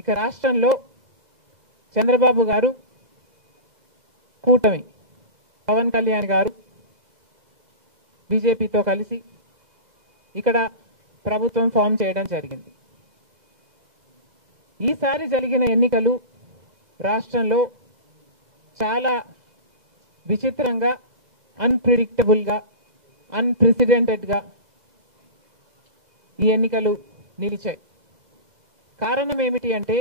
ఇక రాష్ట్రంలో చంద్రబాబు గారు కూటమి పవన్ కళ్యాణ్ గారు బీజేపీతో కలిసి ఇక్కడ ప్రభుత్వం ఫామ్ చేయడం జరిగింది. ఈసారి జరిగిన ఎన్నికలు రాష్ట్రంలో చాలా విచిత్రంగా, అన్ప్రెడిక్టబుల్ గా, అన్ప్రెసిడెంటెడ్ గా ఈ ఎన్నికలు నిలిచాయి. కారణం ఏమిటి అంటే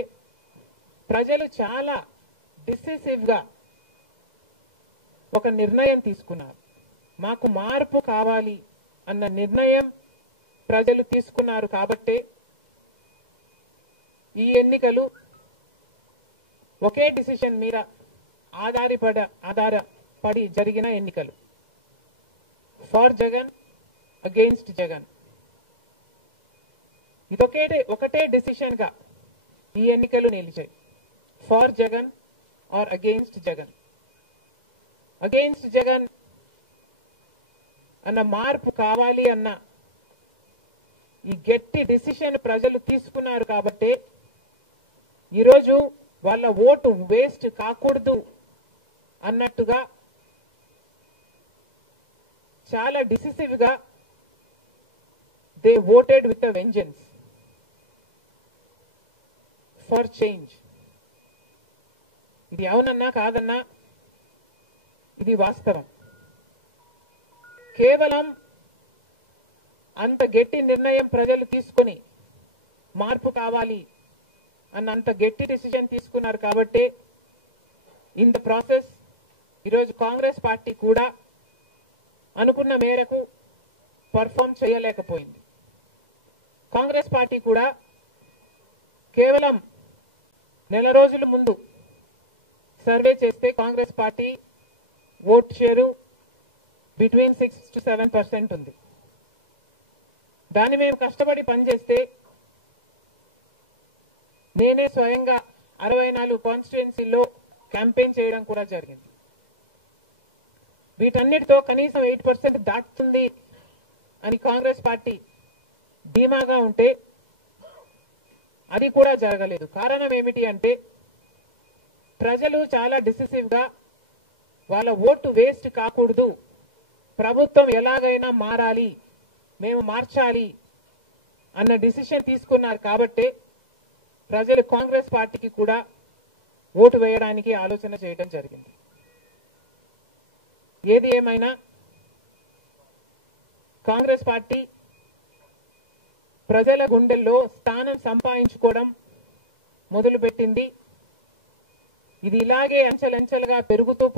ప్రజలు చాలా డిసిసివ్ గా ఒక నిర్ణయం తీసుకున్నారు. మాకు మార్పు కావాలి అన్న నిర్ణయం ప్రజలు తీసుకున్నారు కాబట్టే ఈ ఎన్నికలు ఒకే డిసిషన్ మీద ఆధారపడి జరిగిన ఎన్నికలు. For Jagan, against Jagan. ఒకటే డిసిషన్ గా ఈ ఎన్నికలు నిలిచాయి. For Jagan or against Jagan. Against Jagan అన్న మార్పు కావాలి అన్న ఈ గట్టి డిసిషన్ ప్రజలు తీసుకున్నారు కాబట్టి ఈరోజు వాళ్ళ ఓటు వేస్ట్ కాకూడదు అన్నట్టుగా చాలా డిసిసివ్ గా they voted with a vengeance for change. ఇది అవునన్నా కాదన్నా ఇది వాస్తవం. కేవలం అంత గట్టి నిర్ణయం ప్రజలు తీసుకుని మార్పు కావాలి అన్న అంత గట్టి డిసిజన్ తీసుకున్నారు కాబట్టి ఇన్ ద ప్రాసెస్ ఈరోజు కాంగ్రెస్ పార్టీ కూడా అనుకున్న మేరకు పర్ఫామ్ చేయలేకపోయింది. కాంగ్రెస్ పార్టీ కూడా కేవలం నెల రోజుల ముందు సర్వే చేస్తే Congress party vote share between 6 to 7% ఉంది. దాన్ని మేము కష్టపడి పనిచేస్తే నేనే స్వయంగా 64 కాన్స్టిట్యుయెన్సీల్లో క్యాంపెయిన్ చేయడం కూడా జరిగింది. వీటన్నిటితో కనీసం 8% దాటుతుంది అని కాంగ్రెస్ పార్టీ ధీమాగా ఉంటే అది కూడా జరగలేదు. కారణం ఏమిటి అంటే ప్రజలు చాలా డిసిసివ్ గా వాళ్ళ ఓటు వేస్ట్ కాకూడదు, ప్రభుత్వం ఎలాగైనా మారాలి, మేము మార్చాలి అన్న డిసిషన్ తీసుకున్నారు కాబట్టి ప్రజలు కాంగ్రెస్ పార్టీకి కూడా ఓటు వేయడానికి ఆలోచన చేయడం జరిగింది. ఏది ఏమైనా కాంగ్రెస్ పార్టీ ప్రజల గుండెల్లో స్థానం సంపాదించుకోవడం మొదలుపెట్టింది. ఇది ఇలాగే అంచెలంచెలుగా పెరుగుతూ